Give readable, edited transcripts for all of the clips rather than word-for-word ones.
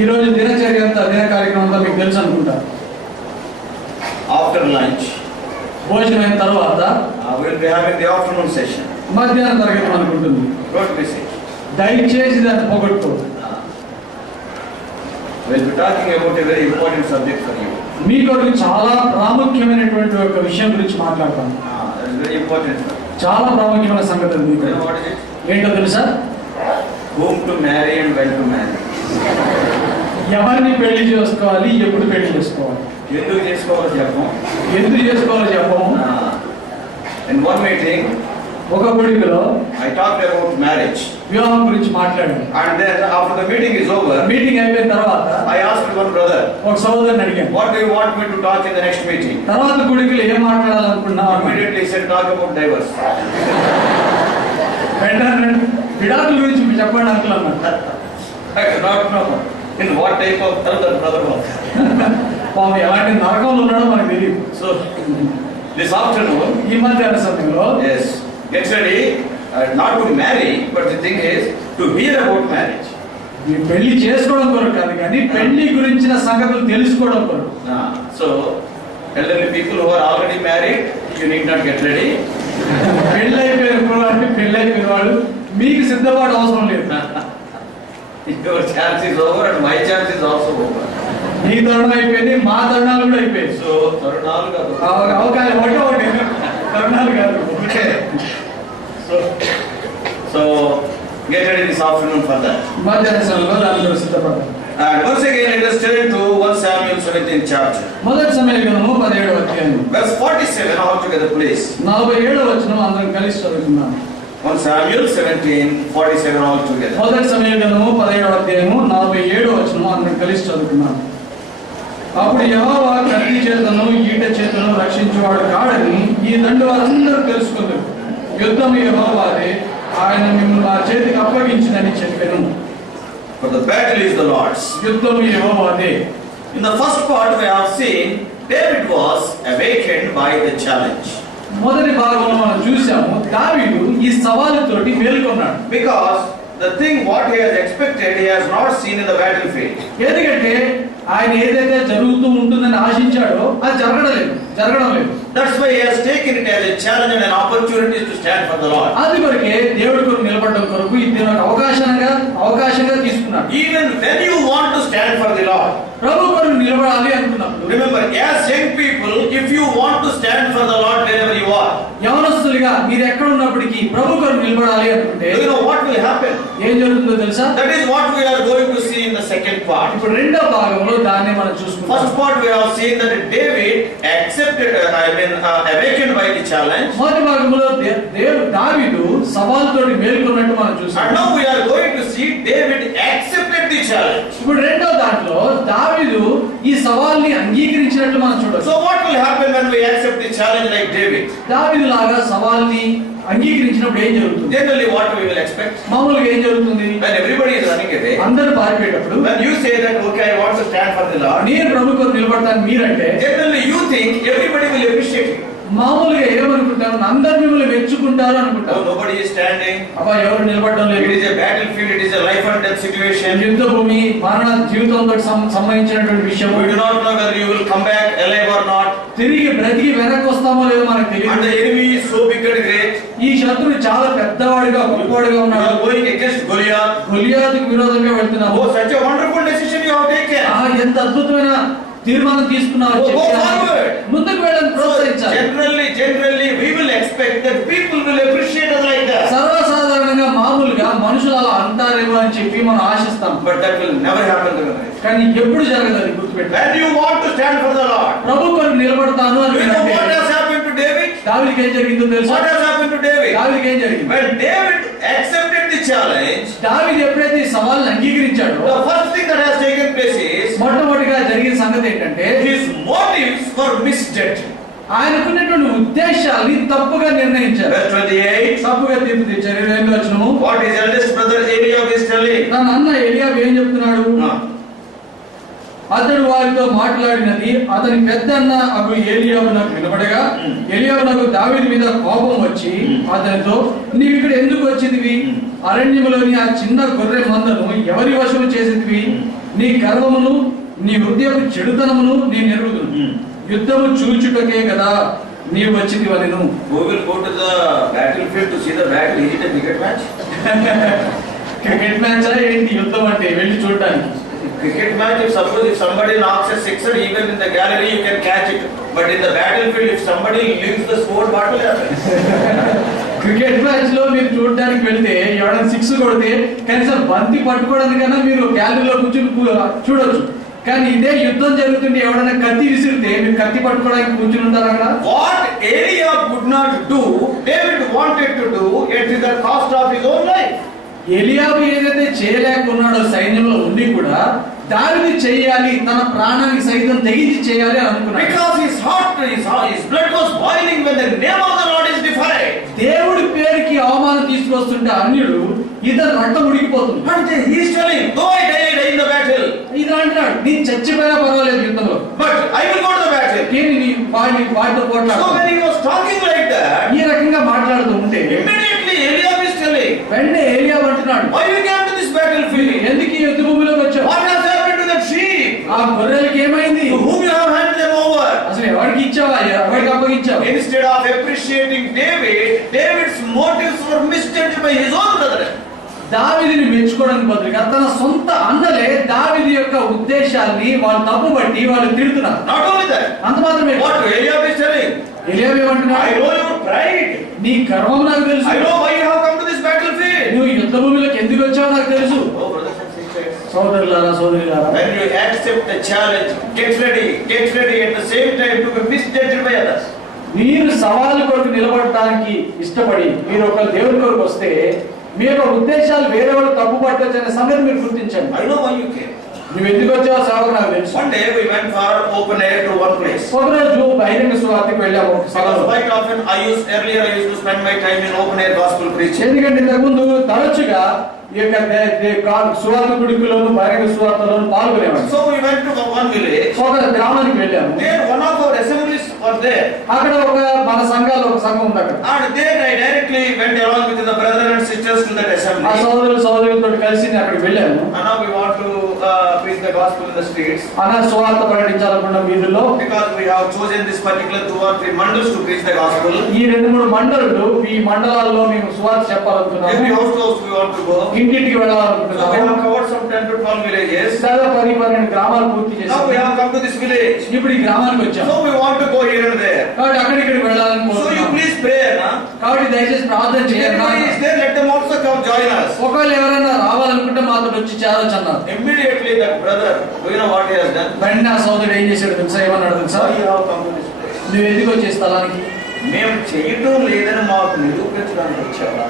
ఈ రోజు దినచర్య అంతా దిన కార్యక్రమం అంతా మీకు తెలుసు అనుకుంటా. After lunch, భోజనం అయిన తర్వాత we'll be having the afternoon session. మధ్యాహ్నం తరగతి అనుకుంటుంది. Don't miss it. దయచేసి దాన్ని పోగొట్టుకోవద్దు. We'll be talking about a very important subject for you. మీ కొరకు చాలా ప్రాముఖ్యమైనటువంటి ఒక విషయం గురించి మాట్లాడతాను. That is very important. చాలా ప్రాముఖ్యమైన సంగతి అది. You know what is it? ఏంటో తెలుసా? Whom to marry and when to marry. ఎవరిని పెళ్లి చేసుకోవాలి, ఎప్పుడు పెళ్లి చేసుకోవాలి, ఎందుకు చేసుకోవాలో చెప్పము. ఎందుకు చేసుకోవాలో చెప్పము. In one meeting, ఒక గుడిలో I talked about marriage. వివాహం గురించి మాట్లాడాను. And then after the meeting is over, meeting అయిపోయిన తర్వాత I asked one brother, ఒక సోదరుని అడిగాను, what do you want me to talk in the next meeting? తర్వాత గుడికి ఏం మాట్లాడాలనుకున్నావు? Immediately he said, talk about divorce. వెంటనే విడాకుల గురించి మీరు చెప్పండి అంకుల్ అన్నాడు. I do not know in what type of hell that brother was. పాపం ఎలాంటి నరకంలో ఉన్నాడో మనకు తెలియదు. So this afternoon, ఈ మధ్యాహ్న సమయంలో yes, get ready, not to marry, but the thing is to hear about marriage. ఈ పెళ్లి చేసుకోవడం కొరకు కాదు కానీ పెళ్లి గురించిన సంగతులు తెలుసుకోవడం కొరకు. So elderly people who are already married, you need not get ready. పెళ్లి అయిపోయిన వాళ్ళు మీకు సిద్ధపాటు అవసరం లేదు. Your chance is over and my chance is also over. మీ తరుణం అయిపోయింది, మా తరుణాలు కూడా అయిపోయింది. So తరుణాలు కాదు, అవకాశం ఒకటి తరుణాలు కాదు. okay. So get ready this afternoon for that. మధ్యాహ్న సమయంలో దానిలో సిద్ధపడాలి. And once again let us turn to 1 Samuel 17th chapter. మొదటి సమయాల గ్రంథము 17వ అధ్యాయం Verse 47 all together please. 47వ వచనం అందరం కలిసి చదువుతున్నాం. 1 Samuel 17:47 all together. మొదటి సమయాల గ్రంథము 17వ అధ్యాయము 47వ వచనం అందరం కలిసి చదువుతున్నాం. అప్పుడు యెహోవా కత్తి చేతను ఈట చేతను రక్షించేవాడు కాడని ఈ దండు వారందరూ తెలుసుకున్నారు. యుద్ధము యెహోవాదే, ఆయన మిమ్మల్ని మా చేతికి అప్పగించినని చెప్పాను. For the battle is the Lord's. యుద్ధము యెహోవాదే. In the first part we have seen David was awakened by the challenge. మొదటి భాగంలో మనం చూసాము దావీదు ఈ సవాలుతోటి మేల్కొన్నాడు. Because the thing what he has expected he has not seen in the battlefield. ఎందుకంటే ఆయన ఏదైతే జరుగుతూ ఉంటుందని ఆశించాడో అది జరగడం లేదు. That's why he has taken it as a challenge and an opportunity to stand for the Lord. అది కొరకే దేవుడి కొరకు నిలబడడం కొరకు ఇది ఒక అవకాశంగా తీసుకున్నాడు. Even when you want to stand for the Lord, ప్రభు కొరకు నిలబడాలి అనుకున్నప్పుడు, remember as young people, if you want to stand for the Lord wherever you are, యవనస్తులుగా మీరు ఎక్కడ ఉన్నప్పటికీ ప్రభు కొరకు నిలబడాలి అనుకుంటే do you know what will happen? ఏం జరుగుతుందో తెలుసా? That is what we are going to see in the second part. ఇప్పుడు రెండో భాగంలో దాన్ని మనం చూసుకుంటాం. First part we have seen that David accepted, awakened by the challenge. మొదటి భాగంలో దావీదు సవాలుతోటి మేల్కొన్నట్టు మనం చూసాం. And now we are going to see David accepted the challenge. ఇప్పుడు రెండో దాంట్లో దావీదు ఈ సవాల్ని అంగీకరించినట్టు మనం చూడొచ్చు. So what will happen when we accept the challenge like David? దావీదు లాగా సవాల్ని అంగీకరించినప్పుడు ఏం జరుగుతుంది? Generally what we will expect? మామూలుగా ఏం జరుగుతుంది? When everybody is running away, అందరూ పారిపోయేటప్పుడు, when you say that okay I want to stand for the Lord, నేను ప్రభు కొరకు నిలబడతాను మీరంటే generally you think everybody will appreciate you. మామూలుగా ఏమనుకుంటారు? అందరు మిమ్మల్ని మెచ్చుకుంటారు Oh, అనుకుంటారు. nobody is standing. అబ్బా ఎవరు నిలబడడం It లేదు. is a battlefield, it is a life and death situation. యుద్ధ భూమి, మరణ జీవితంతో సంబంధించినటువంటి విషయం. We do not know whether you will come back alive or not. తిరిగి బ్రతికి వెనక్కి వస్తామో లేదో మనకు And తెలియదు. the enemy is so big and great. ఈ శత్రువు చాలా పెద్దవాడిగా గొప్పవాడిగా You ఉన్నాడు. are going against Goliath. గొలియాతుకు విరోధంగా వెళ్తున్నాము. Oh, such a wonderful decision you have taken. ఎంత అద్భుతమైన తీర్మానం తీసుకున్నారు. Go forward. ముందుకు వెళ్ళని ప్రోత్సహించాలి. Generally we will expect that people will appreciate us like that. సర్వసాధారణంగా మామూలుగా మనుషులు అలా అంటారేమో అని చెప్పి మనం ఆశిస్తాం. But that will never happen to me. కానీ ఎప్పుడు జరగదు అది గుర్తుపెట్టు. When you want to stand for the Lord, ప్రభు కొరకు నిలబడతాను అని you know అంటే what has happened to David? దావీదుకి ఏం జరిగిందో తెలుసా? What has happened to David? దావీదుకి ఏం జరిగింది? When David accepted the challenge, దావీదు ఎప్పుడైతే ఈ సవాల్ని అంగీకరించాడో the first thing that has taken place is మొట్టమొదటిగా జరిగిన సంగతి ఏంటంటే his motives were misjudged. ఆయనకున్నటువంటి ఉద్దేశాన్ని తప్పుగా నిర్ణయించారు. Verse 28. తప్పుగా తీర్పు తెచ్చారు. 22వ వచనము. What his eldest brother Eliab is telling? తన అన్న ఎలియాబు ఏం చెప్తున్నాడు? అతడు వారితో మాట్లాడినది అతని పెద్ద అన్న అప్పుడు ఏలియాబు నాకు వినబడగా ఏలియాబు నాకు దావీదు మీద కోపం వచ్చి అతనితో నీవు ఇక్కడ ఎందుకు వచ్చిందివి? అరణ్యములోని ఆ చిన్న గొర్రె మందను ఎవరి వశము చేసేదివి? నీ గర్వమును నీ హృదయపు చెడుతనమును నేను ఎరుగుదును. యుద్ధము చూచుటకే కదా నీవు వచ్చితివనెను. Who will go to the battlefield to see the battle? Is it a cricket match? Cricket match ఏంటి యుద్ధం అంటే వెళ్ళి చూడడానికి? Cricket match, if suppose if somebody knocks a sixer, even in the gallery you can catch it. But in the battlefield, if somebody leaves the sport, what will happen? Cricket match లో మీరు చూడడానికి వెళ్తే ఎవరైనా six కొడితే కనీసం బంతి పట్టుకోవడానికైనా మీరు గ్యాలరీలో కూర్చుని చూడొచ్చు. కానీ ఇదే యుద్ధం జరుగుతుంటే ఎవరైనా కత్తి విసిరితే మీరు కత్తి పట్టుకోవడానికి కూర్చుని ఉంటారు అక్కడ. What Eliab could not do, David wanted to do at the cost of his own life. Eliab ఏదైతే చేయలేకున్నాడో సైన్యంలో ఉండి కూడా దావీదు చేయాలి, తన ప్రాణానికి సైతం తెగించి చేయాలి అని అనుకున్నాడు. Because his blood was boiling when the name of the Lord is defied. దేవుడి పేరుకి అవమానం తీసుకొస్తుంటే అన్యుడు ఇతను రక్తం ఉడికిపోతుంది. And he is telling, though I died in the battle, ఇది అంటున్నాడు, నీ చచ్చిపోయినా పర్వాలేదు యుద్ధంలో, but I will go to the battle. నేను నీ వాటితో So పోట్లాడు. when he was talking like that, ఈ రకంగా మాట్లాడుతూ ఉంటే immediately Eliab is telling, వెంటనే ఏలియాబు అంటున్నాడు, why you came to this battlefield? ఎందుకు ఈ యుద్ధ భూమిలోకి వచ్చావు? What has happened to that sheep? ఆ గొర్రెలకి ఏమైంది? To whom you have handed them over? అసలు ఎవరికి ఇచ్చావా, ఎవరికి అప్పగించావు? Instead of appreciating David, David's motives were misjudged by his own brethren. దావీదుని మెచ్చుకోవడానికి బదులుగా తన సొంత అన్నలే దావీదు యొక్క ఉద్దేశాన్ని వాళ్ళు తప్పుబట్టి వాళ్ళు తిడుతున్నారు. Not only that, అంత మాత్రమే what Eliab is telling, Eliab I ఏమంటున్నాడు, know your pride. నీ గర్వం నాకు తెలుసు, I know why you have come to this battlefield. నువ్వు యుద్ధ భూమిలోకి ఎందుకు వచ్చావో నాకు తెలుసు. Oh, brothers and sisters, సోదరులారా సోదరులారా, when you accept the challenge, get ready at the same time to be misjudged by others. మీరు సవాలు కొరకు నిలబడటానికి ఇష్టపడి మీరు ఒక దేవుని కొరకు వస్తే మీ యొక్క ఉద్దేశాలు వేరే వాళ్ళు తప్పు పట్టొచ్చు అనే సంగతి మీరు గుర్తించండి. I know why you came. నువ్వు ఎందుకు వచ్చావో సేవకు నాకు తెలుసు. One day we went for open air to one place. ఒకరోజు బహిరంగ సువార్తకు వెళ్ళాము ఒక Because స్థలంలో. quite often earlier I used to spend my time in open air gospel preaching. ఎందుకంటే ఇంతకుముందు తరచుగా ఈ యొక్క సువార్త గుడికులోను బహిరంగ సువార్తలోను పాల్గొనేవాడు. So we went to one village. ఒక గ్రామానికి వెళ్ళాము. There one of our assemblies was there. అక్కడ ఒక మన సంఘాల్లో ఒక సంఘం ఉంది అక్కడ. And there I directly went along with the brothers and sisters to that ఆ assembly. సోదరులతో కలిసి నేను అక్కడికి వెళ్ళాను. And now we want to preach the gospel in the streets. అలా సువార్త ప్రకటించాలనుకున్న వీధుల్లో, Because we have chosen this particular 2 or 3 mandals to preach the gospel. ఈ 2-3 మండలాలు, ఈ మండలాల్లో మేము సువార్త Every చెప్పాలనుకున్నాము. house to house we want to go. ఇంటింటికి So we వెళ్ళాలనుకుంటున్నాము. have covered some 10 to 12 villages. దాదాపు 10-12 గ్రామాలు పూర్తి Now we చేసి have come to this village. ఇప్పుడు ఈ గ్రామానికి వచ్చాము. So we want to go here and there. కాబట్టి అక్కడికి వెళ్ళాలని So you కోరుతున్నాము. please pray, na? కాబట్టి దయచేసి ప్రార్థన If చేయండి. anybody is there, let them also come join us. ఒకవేళ ఎవరైనా రావాలనుకుంటే మాతో వచ్చి చేరొచ్చు అన్నారు. Immediately that brother, do you know what he has done? వెంటనే ఆ సోదరుడు ఏం చేశాడు తెలుసా? ఏమన్నాడు తెలుసా? Why you have come to this place? నువ్వు ఎందుకు వచ్చే స్థలానికి? మేము చేయటం లేదని మాకు నిరూపించడానికి వచ్చావా?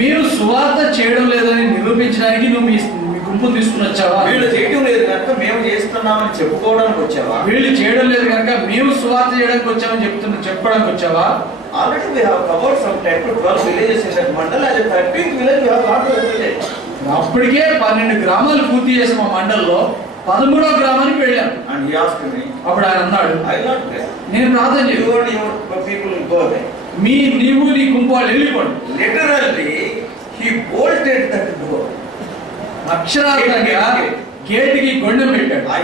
మీరు సువార్త చేయడం లేదని నిరూపించడానికి నువ్వు మీ గుంపును తీసుకుని వచ్చావా? వీళ్ళు చేయటం లేదు కనుక మేము చేస్తున్నామని చెప్పుకోవడానికి వచ్చావా? వీళ్ళు చేయడం లేదు కనుక మేము సువార్త చేయడానికి వచ్చామని చెప్పడానికి వచ్చావా? Already we have covered some 10 to 12 villages in that mandal. As a 13th village, we have gone to that village. అప్పటికే 12 గ్రామాలు పూర్తి చేసాం ఆ మండల్లో. 13వ గ్రామానికి వెళ్ళాం. And he asked me, అప్పుడు ఆయన అన్నాడు, I will not pray. నేను ప్రార్థన You చేయను, and your people will go away. నీవు నీ గుంపు వాళ్ళు వెళ్ళిపోండి. Literally, he bolted that door. అక్షరార్థంగా గేటుకి గొండెం పెట్టాడు. I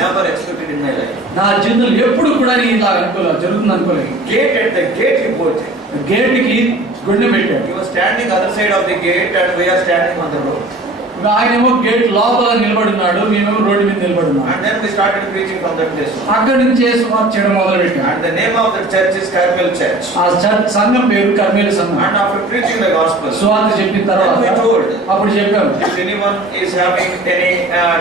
never expected in my life. నా జీవితంలో ఎప్పుడు కూడా నేను ఇలా అనుకోలేదు, జరుగుతుంది అనుకోలేదు. At the gate he bolted. గేటుకి గొండెం పెట్టాడు. He was standing other side of the gate and we are standing on the road. ఆయనేమో గేట్ లోపల నిలబడున్నాడు, మేమేమో రోడ్డు మీద నిలబడున్నాం. And then we started preaching from that place. అక్కడి నుంచి సువార్త చేయడం మొదలు పెట్టాం. And the name of the church is Carmel Church. ఆ సంఘం పేరు కర్మేలు సంఘం. And after preaching the gospel, సువార్త చెప్పిన తర్వాత అప్పుడు చెప్పాము, if anyone is having any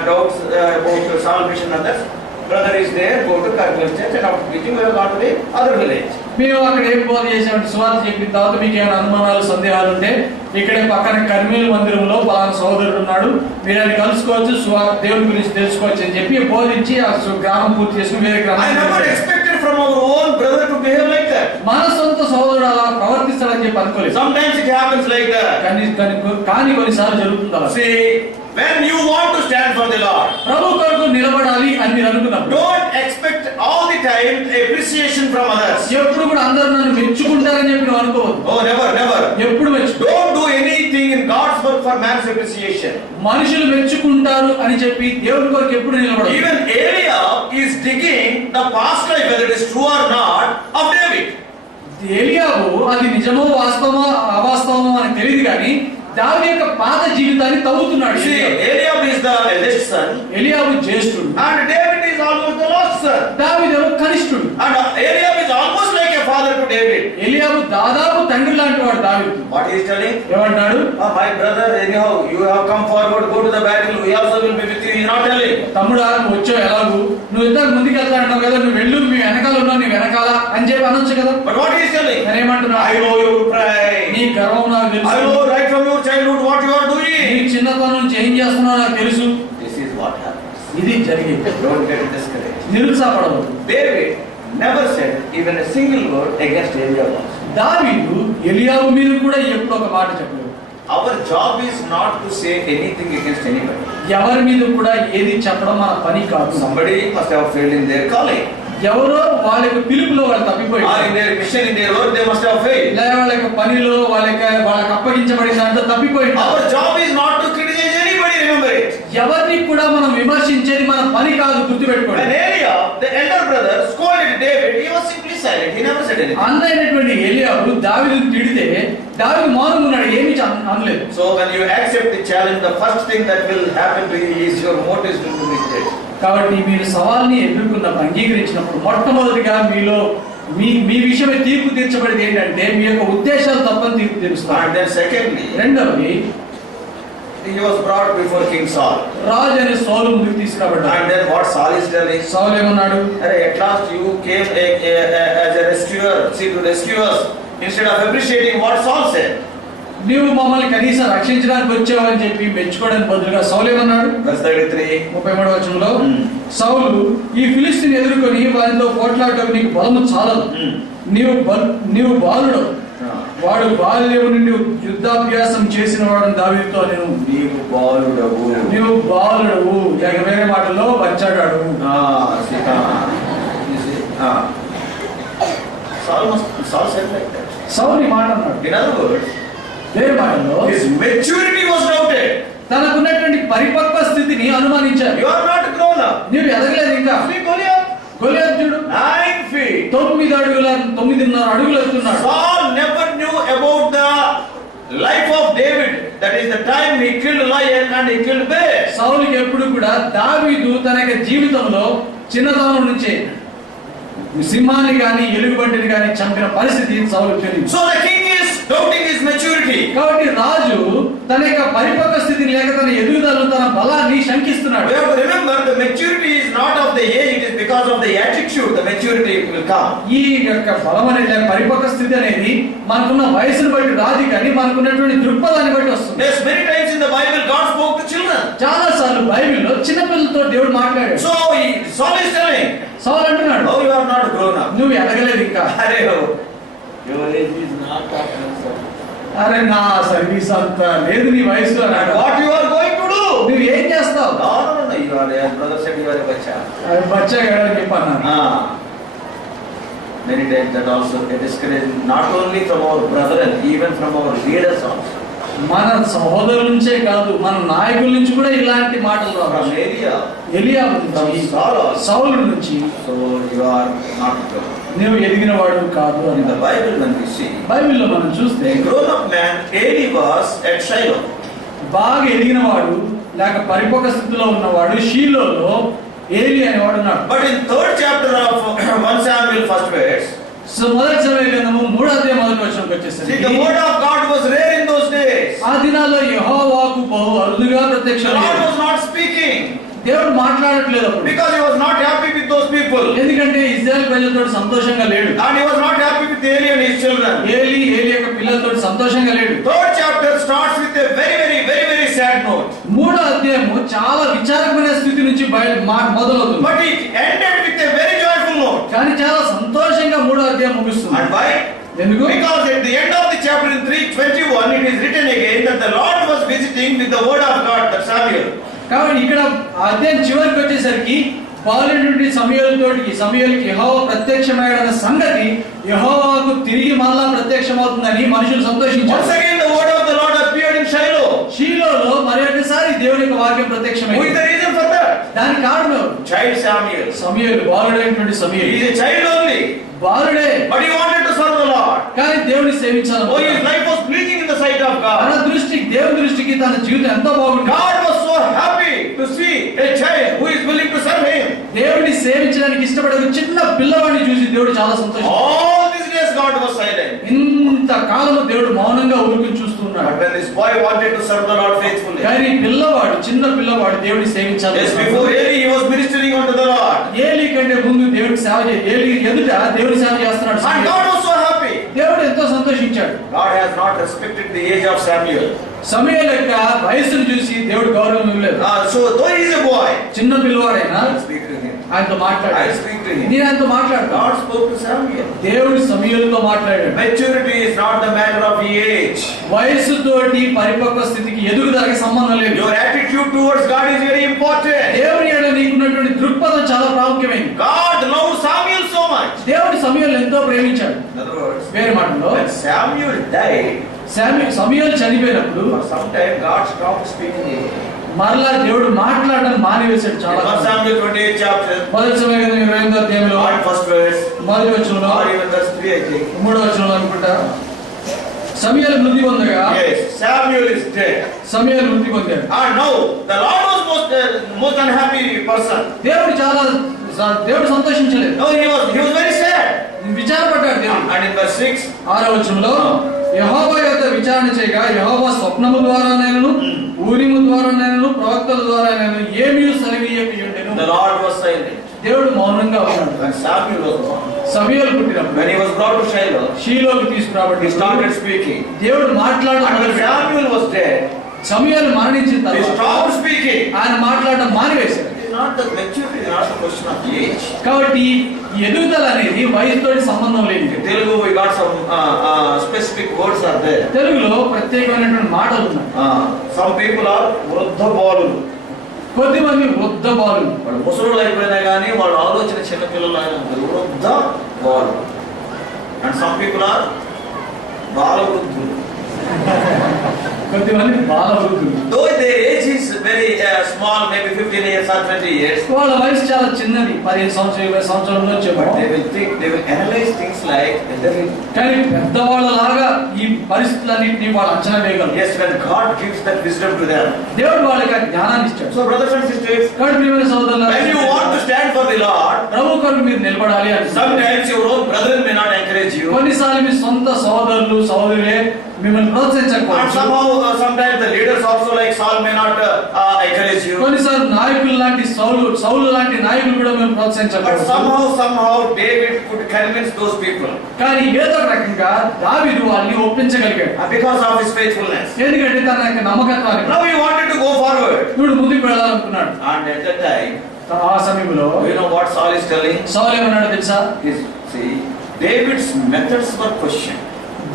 doubts about salvation and others, brother is there, go to Carmel Church. And after preaching, we have gone to the other village. మేము అక్కడ ఏం బోధ చేసామంటే సువార్త చెప్పిన తర్వాత మీకు ఏమైనా అనుమానాలు సందేహాలు ఉంటే ఇక్కడే పక్కన కర్మేలు మందిరంలో పలానా సోదరుడు ఉన్నాడు, మీరు ఆయన కలుసుకోవచ్చు, దేవుని గురించి తెలుసుకోవచ్చు అని చెప్పి బోధించి ఆ గ్రామం పూర్తి చేసుకుని వేరే I never గ్రామం. expected from our own brother to behave like that. మన సొంత సోదరుడు అలా ప్రవర్తిస్తాడని చెప్పి అనుకోలేదు. Sometimes it happens like that. కానీ కొన్నిసార్లు జరుగుతుంది అలా. See, when you want to stand for the Lord, ప్రభు కొరకు నిలబడాలి అని మీరు అనుకున్నప్పుడు don't expect all the time appreciation from others. ఎప్పుడు కూడా అందరూ నన్ను మెచ్చుకుంటారని చెప్పి నువ్వు అనుకోవద్దు. Oh, never. ఎప్పుడు మెచ్చు Don't do anything standing in God's work for man's appreciation. మనుషులు మెచ్చుకుంటారు అని చెప్పి దేవుడి కొరకు ఎప్పుడు నిలబడదు. Even Eliab is digging the past life, whether it is true or not, of David. ఏలియాబు అది నిజమో వాస్తవమో అవాస్తవమో అని తెలియదు కానీ దావీదు యొక్క పాత జీవితాన్ని తవ్వుతున్నాడు. See, Eliab is the eldest son, ఏలియాబు జ్యేష్ఠుడు, and David is almost the last son. దావీదు కనిష్ఠుడు. And Eliab is almost like a father to David. ఏలియాబు దాదాపు తండ్రి లాంటి వాడు దావీదు. What he is telling? ఏమంటాడు? My brother, anyhow, you have come forward, go to the battle. We also will be with you. He is not telling. తమ్ముడా నువ్వు వచ్చావు ఎలాగూ, నువ్వు ఇద్దరు ముందుకు వెళ్తా అంటావు కదా, నువ్వు వెళ్ళు, మీ వెనకాల ఉన్నావు, నీ వెనకాల అని చెప్పి అనొచ్చు కదా. But what he is telling? నేను ఏమంటున్నా, I know your pride. నీ గర్వం నాకు తెలుసు. I know right from your childhood what you are doing. నీ చిన్నతనం నుంచి ఏం చేస్తున్నావు నాకు తెలుసు. This is what happens. ఇది జరిగింది. Don't get discouraged. నిరుత్సాహపడవద్దు. David never said even a single word against Eliab. దావీదు ఎలియాబు మీద కూడా ఎప్పుడు ఒక మాట చెప్పలేదు. Our job is not to say anything against anybody. ఎవరి మీద కూడా ఏది చెప్పడం మన పని కాదు. Somebody must have failed in their calling. ఎవరో వాళ్ళ యొక్క పిలుపులో వాళ్ళు Or తప్పిపోయారు, in their mission, in their work, they must have failed. లేదా వాళ్ళ యొక్క పనిలో వాళ్ళకి అప్పగించబడిన దాంట్లో తప్పిపోయింది. Our job is not to criticize anybody, remember it. ఎవరిని కూడా మనం విమర్శించేది మన పని కాదు, When గుర్తుపెట్టుకోండి. Eliab, the elder brother, scolded David, he was simply silent. He never said anything. అన్నైనటువంటి ఏలియాబు దావీదును తిడితే దావీదు మౌనంగా ఉన్నాడు, ఏమీ అనలేదు. So when you accept the challenge, the first thing that will happen to you is your motives will be misjudged. కాబట్టి మీరు సవాల్ని ఎదుర్కొన్నప్పుడు, అంగీకరించినప్పుడు మొట్టమొదటిగా మీలో మీ విషయమే తీర్పు తీర్చబడేది ఏంటంటే మీ యొక్క ఉద్దేశాలు తప్పని తీర్పు తీరుస్తారు. And then secondly, రెండవది, he was brought before King Saul. రాజు అనే సౌలు ముందుకు తీసుకురాబడ్డాడు. And then what Saul is telling? సౌలు ఏమన్నాడు? At last you came as a rescuer, see to rescue us, instead of appreciating what Saul said. నీవు మమ్మల్ని కనీసం రక్షించడానికి వచ్చావు అని చెప్పి మెచ్చుకోవడానికి బదులుగా సౌలు ఏమన్నాడు? Verse 33. 33వ వచనంలో, సౌలు ఈ ఫిలిష్తీని ఎదుర్కొని వారితో పోట్లాడటకు నీకు బలము చాలదు, నీవు బాలుడు, వాడు బాల్యము నుండి యుద్ధాభ్యాసం చేసిన వాడు దావీదుతో నేను నీవు బాలుడవు, నీవు బాలుడవు, వేరే మాటల్లో బచ్చాడాడు. Saul said like that. సౌలు ఈ మాట అన్నాడు. In other words, వేరే మాటల్లో his maturity was doubted. తనకున్నటువంటి పరిపక్వ స్థితిని అనుమానించారు. You are not grown up. నీవు ఎదగలేదు ఇంకా. See Goliath, గొలియాతు చూడు, 9 feet. 9.5 అడుగులు ఎత్తున్నాడు. Saul never knew about the life of David. That is the time he killed lion and he killed bear. సౌలుకి ఎప్పుడు కూడా దావీదు తన యొక్క జీవితంలో చిన్నతనం నుంచే సింహాన్ని గాని ఎలుగుబంటిని గాని చంపిన పరిస్థితి సౌలుకు తెలియదు. So the king is doubting his maturity. కాబట్టి రాజు తన యొక్క పరిపక్వ స్థితిని లేక తన ఎదుగుదలను, తన బలాన్ని శంకిస్తున్నాడు. We have to remember the maturity is not of the age, it is because of the attitude the maturity will come. ఈ యొక్క బలం అనేది, పరిపక్వ స్థితి అనేది మనకున్న వయసును బట్టి రాదు కానీ మనకున్నటువంటి దృక్పథాన్ని బట్టి వస్తుంది. There's many times in the Bible God spoke to children. చాలా సార్లు బైబిల్లో చిన్నపిల్లలతో దేవుడు మాట్లాడాడు. So Saul is telling, సౌలు అంటున్నాడు, oh, you are not grown up. నువ్వు ఎదగలేదు ఇంకా. Your age is not that handsome. అరే నా సర్వీస్ అంత లేదు నీ వయసు అన్నాడు. What you are going to do? నువ్వు ఏం చేస్తావు? No. You are, as brother said, you are a bacha. బచ్చాగాడు అని చెప్పాను. Many times that also a discouragement, not only from our brethren, even from our leaders also. మన సహోదరుల నుంచే కాదు, మన నాయకుల నుంచి కూడా ఇలాంటి మాటలు From రావాలి. Eliab, నుంచి, from Saul also. సౌలు నుంచి, So you are not grown. నువ్వు ఎదిగిన వాడు కాదు అని. In the Bible when we see, బైబిల్లో మనం చూస్తే a grown up man, Eli was at Shiloh. బాగా ఎదిగిన వాడు లేక పరిపక్వ స్థితిలో ఉన్నవాడు షీలోలో ఏలి అనేవాడు ఉన్నాడు. But in 3rd chapter of 1 Samuel 1st verse, so మొదటి సమయ గ్రంథము 3వ అధ్యాయం మొదటి వచనంకి see వచ్చేసరికి the word of God was rare in those days. ఆ దినాల్లో యెహోవాకు బహు అరుదుగా The ప్రత్యక్షం Lord was not speaking దేవుడు మాట్లాడట్లేదు అప్పుడు. because he was not happy with those people. ఎందుకంటే ఇశ్రాయేల్ ప్రజలతో సంతోషంగా లేడు. And he was not happy with Eli and his children. ఏలి యొక్క పిల్లలతో సంతోషంగా లేడు. 3rd chapter starts with a very sad note. 3వ అధ్యాయము చాలా విచారకమైన స్థితి నుంచి మొదలవుతుంది. But it ended with a very joyful note. కానీ చాలా సంతోషంగా 3వ అధ్యాయం ముగుస్తుంది. And why? ఎందుకు? Because at the end of the chapter in 3:21 it is written again that the Lord was visiting with the word of God, that Samuel. కాబట్టి ఇక్కడ అధ్యాయం చివరికి వచ్చేసరికి బాలుడి సమూయేలుకి యెహోవా ప్రత్యక్షమయ్యాడన్న సంగతి యెహోవాకు తిరిగి మళ్ళా ప్రత్యక్షమవుతుందని మనుషులు సంతోషించారు. Once again the word of the Lord appeared in in Shiloh. షీలోలో మరి ఒకసారి దేవుని యొక్క వాక్యం Who is ప్రత్యక్షమైంది. the reason for that? దానికి కారణం ఎవరు? Child Samuel. Samuel, బాలుడైనటువంటి He Samuel. is a child only, బాలుడే, but he wanted to serve the Lord. కానీ దేవుని సేవించాలి. Oh, his life was pleasing in the sight of తన God. దృష్టికి, దేవుని దృష్టికి తన జీవితం ఎంతో బాగుంది. God was so happy to see a child who is willing to serve him. దేవుడిని సేవించడానికి ఇష్టపడే ఒక చిన్న పిల్లవాడిని చూసి దేవుడు చాలా సంతోషం. All these days God was silent. ఇంత కాలము దేవుడు మౌనంగా ఊరుకుని చూస్తున్నాడు. But when this boy wanted to serve the Lord faithfully, కానీ పిల్లవాడు, చిన్న పిల్లవాడు దేవుడిని సేవించాలి. yes, before Eli, he was ministering unto the Lord. Eli కంటే ముందు దేవుడికి సేవ ఏలీ ఎదుట దేవుడి సేవ చేస్తున్నాడు. And God was so happy. దేవుడు ఎంతో సంతోషించాడు. God has not respected the age of Samuel. సమూయేలు యొక్క వయస్సును చూసి దేవుడు గౌరవం ఇవ్వలేదు. So though he is a boy, చిన్న పిల్లవాడైనా I speak to him. ఆయనతో I మాట్లాడాడు. speak to him. నేను ఆయనతో మాట్లాడతాను. God spoke to Samuel. దేవుడు సమూయేలుతో మాట్లాడాడు. Maturity is not the matter of age. వయస్సుతోటి పరిపక్వ స్థితికి ఎదుగుదలకి సంబంధం లేదు. Your attitude towards God is very important. దేవుని ఎడల నీకున్నటువంటి దృక్పథం చాలా ప్రాముఖ్యమైనది. God loved Samuel so much. దేవుడు సమూయేలును ఎంతో ప్రేమించాడు. In other words, వేరే మాటలో when Samuel died, సమూయేలు చనిపోయినప్పుడు for some time God stopped speaking to him. మరలా దేవుడు మాట్లాడడం మానివేశాడు. In చాలా 1 Samuel 28 chapter, మొదటి సమయం 28వ అధ్యాయంలో or first verse, మొదటి వచనంలో, or even verse 3, I think. మూడవ వచనంలో అనుకుంటా, సమూయేలు మృతి పొందగా Yes, Samuel is dead. సమూయేలు మృతి పొందాడు. And now the Lord was most unhappy person. దేవుడు సంతోషించలేదు. No, he was very sad. విచారపడ్డాడు దేవుడు. And in verse 6, 6వ వచనంలో, యెహోవా యొద్ద విచారణ చేయగా యెహోవా స్వప్నము ద్వారానైనను ఊరిము ద్వారానైనను ప్రవక్తల ద్వారానైనను ఏమీ సెలవీయకయుండెను. the Lord was silent. దేవుడు మౌనంగా ఉన్నాడు. When Samuel was born, సమూయేలు పుట్టినప్పుడు, when he was brought to Shiloh, షీలోకి he తీసుకురాబట్టి started speaking. దేవుడు మాట్లాడడం And when మొదలుపెట్టాడు. Samuel was dead, సమూయేలు మరణించిన he తర్వాత stopped speaking. ఆయన మాట్లాడడం మానివేశాడు. It is not the maturity, it is not the question of age. కాబట్టి ఈ ఎదుగుదల అనేది వయసుతో సంబంధం లేదు. In Telugu, we got some specific words are there. తెలుగులో ప్రత్యేకమైనటువంటి మాటలు ఉన్నాయి. Some people are వృద్ధ బాలులు. కొద్ది మంది వృద్ధ బాలులు. వాళ్ళు ముసలు అయిపోయినా కానీ వాళ్ళ ఆలోచన చిన్నపిల్లలు వృద్ధ బాలు. అండ్ సమ్ పీపుల్ ఆర్ బాల వృద్ధులు. కొద్ది మంది బాల వృద్ధులు. Though their age is very small, maybe 15 years or 20 years, వాళ్ళ వయసు చాలా చిన్నది, 15 సంవత్సరాలు 20 సంవత్సరాల వచ్చేమో. but they will analyze things like elderly. కానీ పెద్దవాళ్ళలాగా ఈ పరిస్థితులన్నింటినీ వాళ్ళు అంచనా వేయగలరు. Yes, when God gives that wisdom to them. దేవుడు వాళ్ళకి ఆ జ్ఞానాన్ని ఇచ్చాడు. So brothers and sisters, కాబట్టి ప్రియమైన సోదరులారా, when you want to stand for the Lord, ప్రభు కొరకు మీరు నిలబడాలి అని sometimes your own brethren may not encourage you. కొన్నిసార్లు మీ సొంత సోదరులు సోదరులే మిమ్మల్ని And ప్రోత్సహించకపోవచ్చు. somehow, sometimes the leaders also like Saul may not encourage you. కొన్నిసార్లు నాయకులు లాంటి సౌలు లాంటి నాయకులు కూడా మేము But ప్రోత్సహించకపోవచ్చు. somehow David could convince those people కానీ ఏదో ఒక రకంగా దావీదు వాళ్ళని ఒప్పించగలిగాడు. because of his faithfulness. ఎందుకంటే తన యొక్క నమ్మకత్వాన్ని Now he wanted to go forward. ఇప్పుడు ముందుకు వెళ్ళాలనుకున్నాడు. And at that time, ఆ సమయంలో you know what Saul is telling? సౌలు ఏమన్నాడు తెలుసా? See, David's methods were questioned.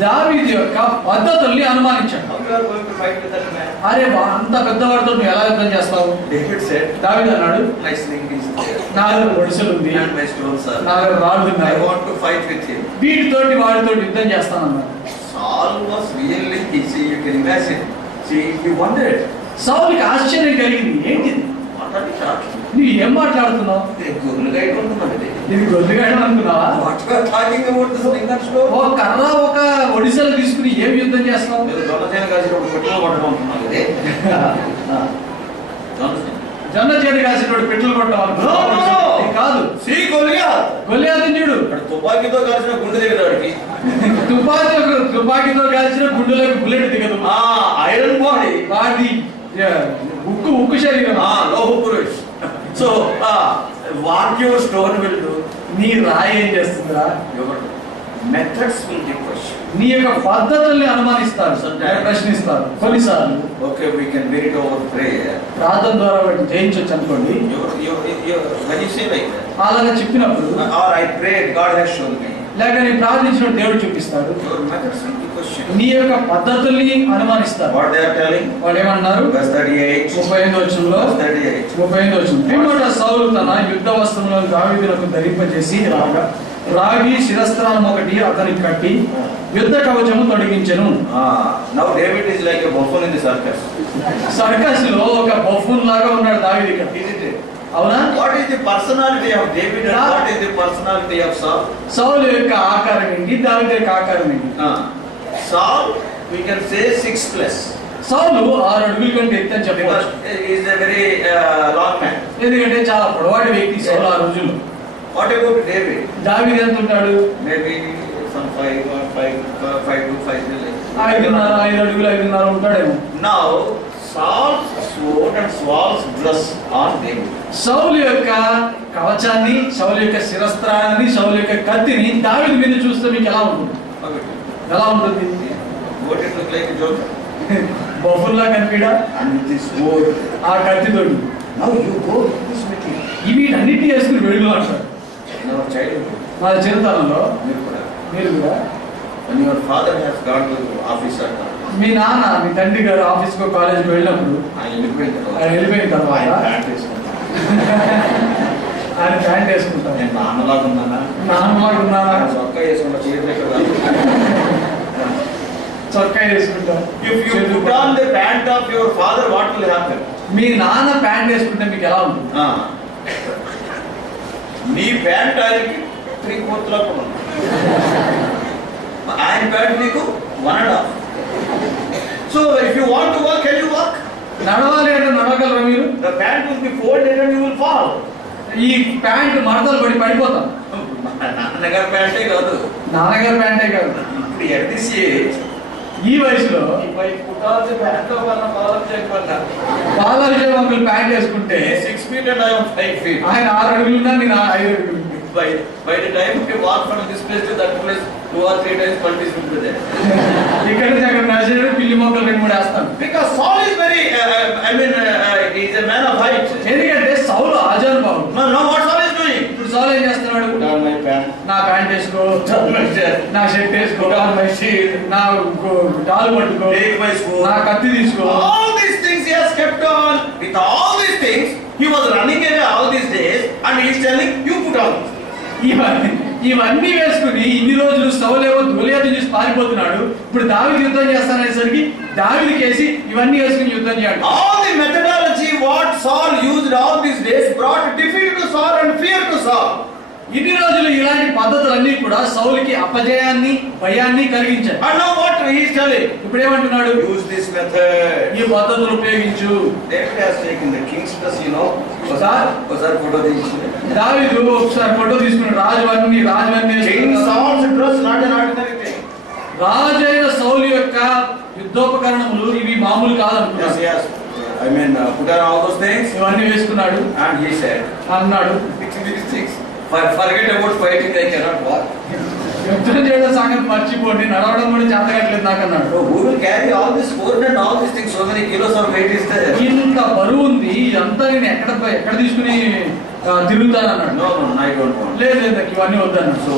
దావీదు యొక్క పద్ధతుల్ని అనుమానించాడు. How you are going to fight with that man? అరే అంత పెద్దవాడితో నువ్వు ఎలా యుద్ధం చేస్తావు? David said, దావీదు అన్నాడు, my sling is there నా దగ్గర ఒడిసెలు ఉంది, and my stones are నా there. దగ్గర రాళ్ళు I ఉన్నాయి, want to fight with him. వీటితోటి వాడితో యుద్ధం చేస్తానన్నాడు. Saul was really, see, you can imagine. See, he wondered, సౌలుకి ఆశ్చర్యం కలిగింది. ఏంటిది? what are you talking? నువ్వు ఏం మాట్లాడుతున్నావు? ఇది గొర్రెగాయడం అనుకున్నావా? What you are talking about the sling and stone? ఓ కర్ర ఒక ఒడిసెలు తీసుకుని ఏం యుద్ధం చేస్తావు? జొన్న చేతి కాసినోడు పెట్రోల్ కొట్టడం కాదు. గొల్లియాతుని చూడు, తుపాకీతో కలిసిన గుండె దిగదు వాడికి. తుపాకీతో కాల్చిన గుండెలోకి బుల్లెట్ దిగదు. ఐరన్ బాడీ, వాడి ఉక్కు శరీరం. లోహ పురుష్. So what your stone will do? నీ రాయి ఏం చేస్తుందిరా? Your methods will be question. నీ యొక్క పద్ధతుల్ని అనుమానిస్తారు, ప్రశ్నిస్తారు. కొన్నిసార్లు okay, we can very it over prayer. ప్రార్థన ద్వారా వాటిని జయించవచ్చు అనుకోండి. when you say like that, అలాగా చెప్పినప్పుడు or I prayed, God has shown me, లేక నీ ప్రార్థించిన దేవుడు చూపిస్తాడు. your methods will be questioned. నీ యొక్క పద్ధతుల్ని అనుమానిస్తారు. What they are telling? వాళ్ళు ఏమన్నారు? Verse 38. 35వ వచనంలో, 38. 35వ వచనం, పిమ్మట సౌలు తన యుద్ధ వస్త్రములను దావీదునకు ధరింపజేసి రాగా రాగి శిరస్త్రానం ఒకటి అతనికి కట్టి యుద్ధ కవచము తొడిగించెను. Now David is like a buffoon in the circus. Circus లో ఒక బఫూన్ లాగా ఉన్నాడు దావీదు ఇక్కడ. Isn't it? అవునా? What is the personality of David and what is the personality of Saul? సౌలు యొక్క ఆకారం ఏంటి, దావీదు యొక్క ఆకారం ఏంటి? Saul, we can say 6+. సౌలు 6 అడుగుల కంటే ఎత్తు అని Because చెప్పవచ్చు. he is a very long man. ఎందుకంటే చాలా పొడవాటి వ్యక్తి సౌలు ఆ రోజుల్లో. What about David? దావీదు ఎంత ఉంటాడు? Maybe some 5 or 5 to 5 million. 5 అడుగులు 5.5 ఉంటాడేమో. Now, Saul's sword and Saul's dress on David. సౌలు యొక్క కవచాన్ని, సౌలు యొక్క శిరస్త్రాన్ని, సౌలు యొక్క కత్తిని దావీదు మీద చూస్తే మీకు ఎలా ఉంటుంది? ఎలా ఉంటుంది? What it look like a joker? బఫుల్లా కనిపిడా? And with this sword. ఆ కత్తితోటి. Now you go to this meeting. వీటన్నిటిని వేసుకుని వెలుగులో అంటారు. In our childhood, మన చిన్నతనంలో మీరు కూడా when your father has gone to office or మీ నాన్న, మీ తండ్రి గారు ఆఫీస్కో కాలేజీకి వెళ్ళినప్పుడు ఆయన వెళ్ళిపోయిన తర్వాత ఆయన ప్యాంట్ వేసుకుంటారు. నేను నాన్నలాగా ఉన్నానా? నాన్నలాగా ఉన్నారా? చొక్కా వేసుకుంటా, చీర దగ్గర చొక్కా వేసుకుంటారు. If you put on the pant of your father, what will happen? మీ నాన్న ప్యాంట్ వేసుకుంటే మీకు ఎలా ఉంటుంది? నీ ప్యాంట్ ఆయనకి 3/4 లో కూడా ఉంది. ఆయన ప్యాంట్ నీకు 1.5. So if you want to walk, can you walk? నడవాలి అంటే నడవగలరా మీరు? The pant will be folded and you will fall. ఈ ప్యాంట్ మడతలు పడి పడిపోతాం. నాన్నగారి ప్యాంటే కాదు, నాన్నగారి ప్యాంటే కాదు. ఇప్పుడు at this age, ఈ వయసులో బాలాజీ అంకుల్ ప్యాంట్ వేసుకుంటే 6 feet and I am 5 feet. ఆయన 6 అడుగులున్నా నేను 5 అడుగులు. By the time we walk from this place to that place, 2 or 3 times multis will be there. ఇక్కడ నుంచి అక్కడ నడిచేటప్పుడు పిల్లి మొక్కలు 2-3 వేస్తాను. Because Saul is very, he is a man of height. ఎందుకంటే సౌలు ఆజానుభావుడు. No, what Saul is doing? ఇప్పుడు సౌలు ఏం చేస్తున్నాడు? Put on my pant. నా ప్యాంట్ వేసుకో, Turn my shirt. నా షర్ట్ వేసుకో, Put on my shield. నా డాలు పట్టుకో, Take my sword. నా కత్తి తీసుకో. All these things he has kept on. With all these things, he was running away all these days and he is telling, you put on. ఇవన్నీ వేసుకుని ఇన్ని రోజులు సౌలేమో గొలియాతు చూసి పారిపోతున్నాడు. ఇప్పుడు దావీదు యుద్ధం చేస్తాననేసరికి దావీదుకేసి ఇవన్నీ వేసుకుని యుద్ధం చేయాలి. All the methodology what Saul used all these days brought defeat to Saul and fear to Saul. ఇన్ని రోజులు ఇలాంటి పద్ధతులన్నీ కూడా సౌలుకి అపజయాన్ని, భయాన్ని కలిగించాయి. And now what he is telling? ఇప్పుడు ఏమంటున్నాడు? Use this method. ఈ పద్ధతులు ఉపయోగించు. David has taken the king's dress, ఒకసారి ఫోటో తీయించింది. దావీదు ఒకసారి ఫోటో తీసుకున్నాడు. రాజువన్నీ King Saul's dress not an ordinary thing. రాజైన సౌలు యొక్క యుద్ధోపకరణములు ఇవి మామూలు కాదనుకున్నాడు. Yes. Put on all those things. ఇవన్నీ వేసుకున్నాడు. And he said, అన్నాడు, these things. Forget about fighting, I cannot walk. యుద్ధం చేయడం సంగతి మర్చిపోండి, నడవడం కూడా చేతగట్లేదు నాకు అన్నాడు. So who will carry all this sword and all these things? So many kilos of weight is there. ఇంత బరువు ఉంది, ఇదంతా నేను ఎక్కడ తీసుకుని తిరుగుతానన్నాడు. No, I don't want. లేదు ఇవన్నీ వద్దన్నాడు. So